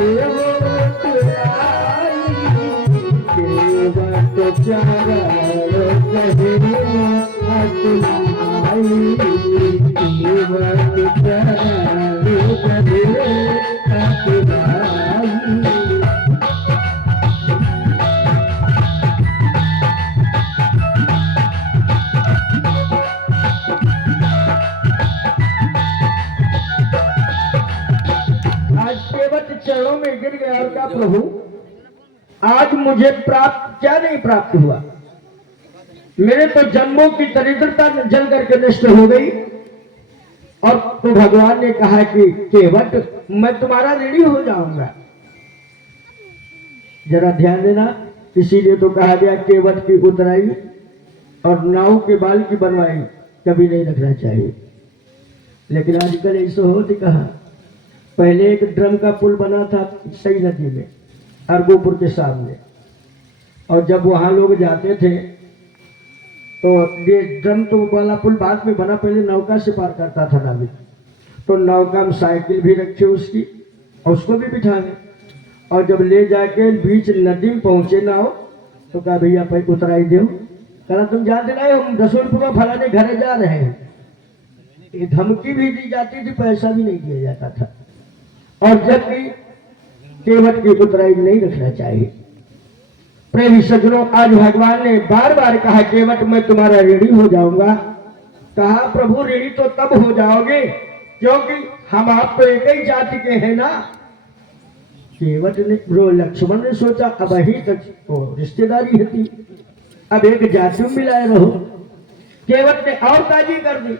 केवट आई केवट चरण कहे अतुलाई केवट चरण कहे अतुलाई। चरणों में गिर गया और कहा प्रभु आज मुझे प्राप्त क्या नहीं प्राप्त हुआ, मेरे तो जन्मों की दरिद्रता जल करके नष्ट हो गई। और तो भगवान ने कहा कि केवट मैं तुम्हारा ऋणी हो जाऊंगा। जरा ध्यान देना, इसीलिए तो कहा गया केवट की उतराई और नाव के बाल की बनवाई कभी नहीं रखना चाहिए। लेकिन आजकल ऐसा होती कहा, पहले एक ड्रम का पुल बना था सई नदी में अर्गोपुर के सामने, और जब वहां लोग जाते थे तो ये ड्रम तो वाला पुल बाद में बना, पहले नौका से पार करता था नाविक। तो नौका में साइकिल भी रखे उसकी और उसको भी बिठाए, और जब ले जाके बीच नदी में पहुंचे नाव तो कहा भैया पैसे उतराई दो। कहा तुम जान दिलाए हम 10 रुपये फलाने घर जा रहे हैं। ये धमकी भी दी जाती थी, पैसा भी नहीं दिया जाता था। और जबकि केवट की उतराई नहीं रखना चाहिए। प्रेमी सज्जनों, आज भगवान ने बार बार कहा केवट मैं तुम्हारा ऋणी हो जाऊंगा। कहा प्रभु ऋणी तो तब हो जाओगे क्योंकि हम आप तो एक ही जाति के हैं ना। केवट ने लक्ष्मण ने सोचा अब ही तक रिश्तेदारी थी, अब एक जाति में मिलाए रहो। केवट ने और ताजी कर दी,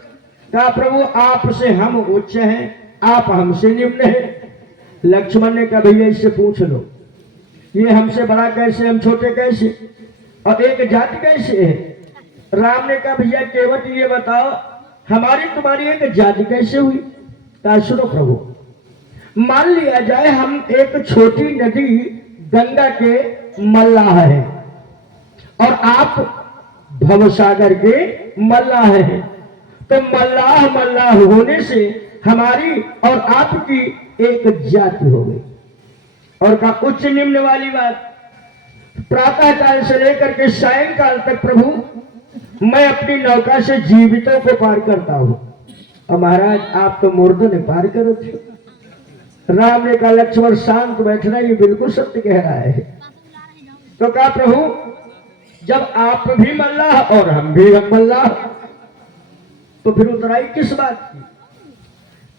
कहा प्रभु आपसे हम उच्च हैं, आप हमसे निम्न हैं। लक्ष्मण ने कहा भैया इससे पूछ लो, ये हमसे बड़ा कैसे, हम छोटे कैसे, और एक जाति कैसे है। राम ने कहा भैया केवट ये बताओ हमारी तुम्हारी एक जाति कैसे हुई। कहा सुनो प्रभु, मान लिया जाए हम एक छोटी नदी गंगा के मल्लाह है और आप भवसागर के मल्लाह है, तो मल्लाह मल्लाह होने से हमारी और आपकी एक जाति हो गई। और का उच्च निम्न वाली बात, प्रातः काल से लेकर के सायंकाल तक प्रभु मैं अपनी नौका से जीवितों को पार करता हूं, और महाराज आप तो मुर्दों ने पार करो थे। राम ने कहा लक्ष्मण शांत बैठना, ये बिल्कुल सत्य कह रहा है। तो कहा प्रभु जब आप भी मल्लाह और हम भी मल्लाह, तो फिर उतराई किस बात की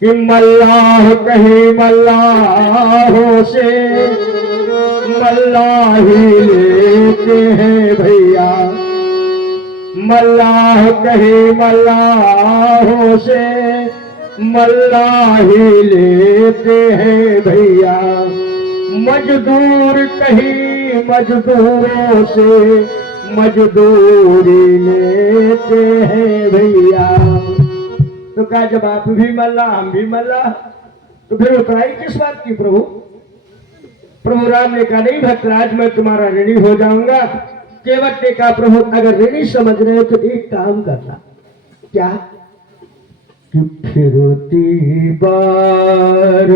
कि मल्लाह कहीं मल्लाहों से मल्लाही लेते हैं भैया, मल्लाह कहीं मल्लाहों से मल्लाही लेते हैं भैया, मजदूर कहीं मजदूरों से मजदूरी लेते हैं भैया। तो कहा जब आप भी मल्लाह हम भी मल्लाह, तो फिर उतराई किस बात की प्रभु। प्रभु राम ने कहा नहीं भक्तराज मैं तुम्हारा ऋणी हो जाऊंगा। केवट ने कहा प्रभु अगर ऋणी समझ रहे हो तो एक काम करना, क्या कि फिरती बार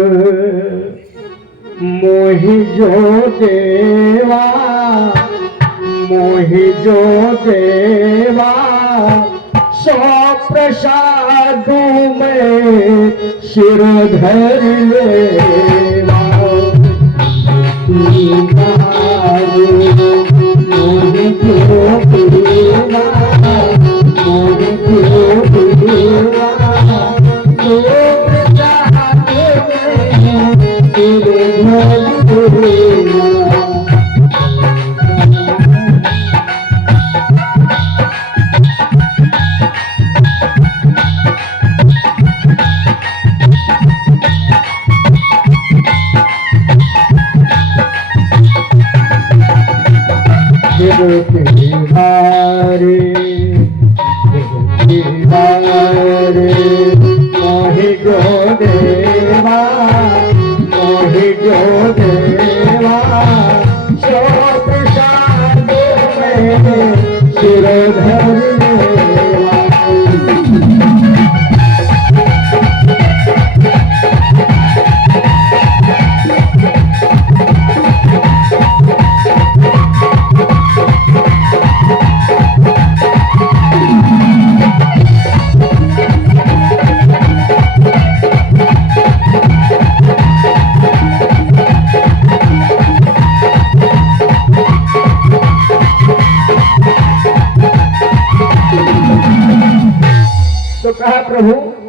मोहि जो देवा, मोहि जो देवा, सौ प्रसाद में सिर धर लेवा। प्रभु